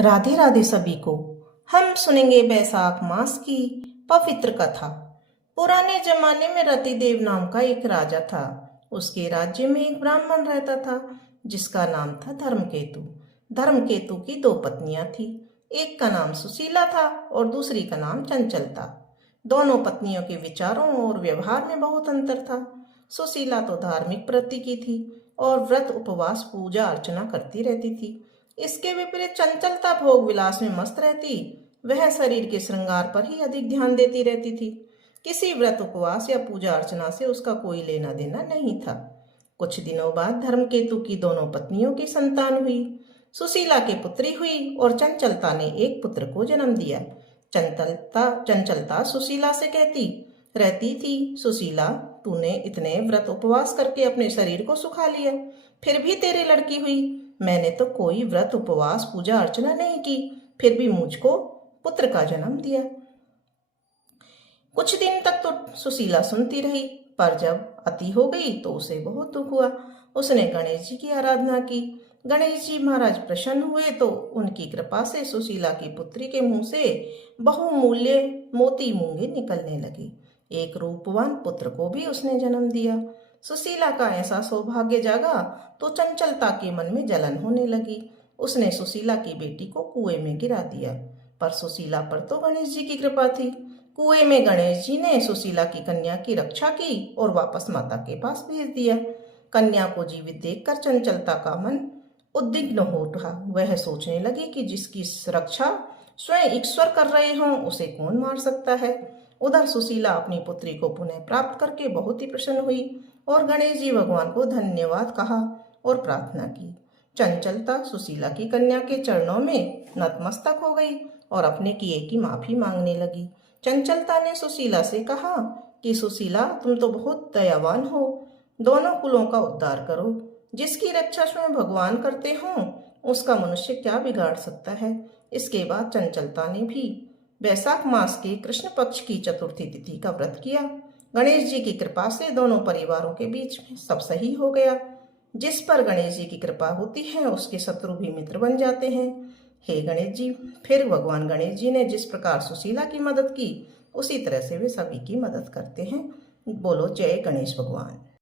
राधे राधे सभी को। हम सुनेंगे बैसाख मास की पवित्र कथा। पुराने जमाने में रतिदेव नाम का एक राजा था। उसके राज्य में एक ब्राह्मण रहता था जिसका नाम था धर्मकेतु। धर्मकेतु की दो पत्नियां थी। एक का नाम सुशीला था और दूसरी का नाम चंचल था। दोनों पत्नियों के विचारों और व्यवहार में बहुत अंतर था। सुशीला तो धार्मिक प्रवृत्ति की थी और व्रत उपवास पूजा अर्चना करती रहती थी। इसके विपरीत चंचलता भोग विलास में मस्त रहती। वह शरीर के श्रृंगार पर ही अधिक ध्यान देती रहती थी। किसी व्रत उपवास या पूजा अर्चना से उसका कोई लेना देना नहीं था। कुछ दिनों बाद धर्मकेतु की दोनों पत्नियों की संतान हुई। सुशीला की पुत्री हुई और चंचलता ने एक पुत्र को जन्म दिया। चंचलता सुशीला से कहती रहती थी, सुशीला, तूने इतने व्रत उपवास करके अपने शरीर को सुखा लिया, फिर भी तेरी लड़की हुई। मैंने तो कोई व्रत उपवास पूजा अर्चना नहीं की, फिर भी मुझको पुत्र का जन्म दिया। कुछ दिन तक तो सुशीला सुनती रही, पर जब अति हो गई तो उसे बहुत दुख हुआ। उसने गणेश जी की आराधना की। गणेश जी महाराज प्रसन्न हुए तो उनकी कृपा से सुशीला की पुत्री के मुंह से बहुमूल्य मोती मूंगे निकलने लगे। एक रूपवान पुत्र को भी उसने जन्म दिया। सुशीला का ऐसा सौभाग्य जागा तो चंचलता के मन में जलन होने लगी। उसने सुशीला की बेटी को कुएं में गिरा दिया, पर सुशीला पर तो गणेश जी की कृपा थी। कुएं में गणेश जी ने सुशीला की कन्या की रक्षा की और वापस माता के पास भेज दिया। कन्या को जीवित देखकर चंचलता का मन उद्विग्न हो उठा। वह सोचने लगी कि जिसकी रक्षा स्वयं ईश्वर कर रहे हों उसे कौन मार सकता है। उधर सुशीला अपनी पुत्री को पुनः प्राप्त करके बहुत ही प्रसन्न हुई और गणेश जी भगवान को धन्यवाद कहा और प्रार्थना की। चंचलता सुशीला की कन्या के चरणों में नतमस्तक हो गई और अपने किए की माफी मांगने लगी। चंचलता ने सुशीला से कहा कि सुशीला, तुम तो बहुत दयावान हो, दोनों कुलों का उद्धार करो। जिसकी रक्षा स्वयं भगवान करते हों उसका मनुष्य क्या बिगाड़ सकता है। इसके बाद चंचलता ने भी बैसाख मास के कृष्ण पक्ष की चतुर्थी तिथि का व्रत किया। गणेश जी की कृपा से दोनों परिवारों के बीच में सब सही हो गया। जिस पर गणेश जी की कृपा होती है उसके शत्रु भी मित्र बन जाते हैं। हे गणेश जी, फिर भगवान गणेश जी ने जिस प्रकार सुशीला की मदद की उसी तरह से वे सभी की मदद करते हैं। बोलो जय गणेश भगवान।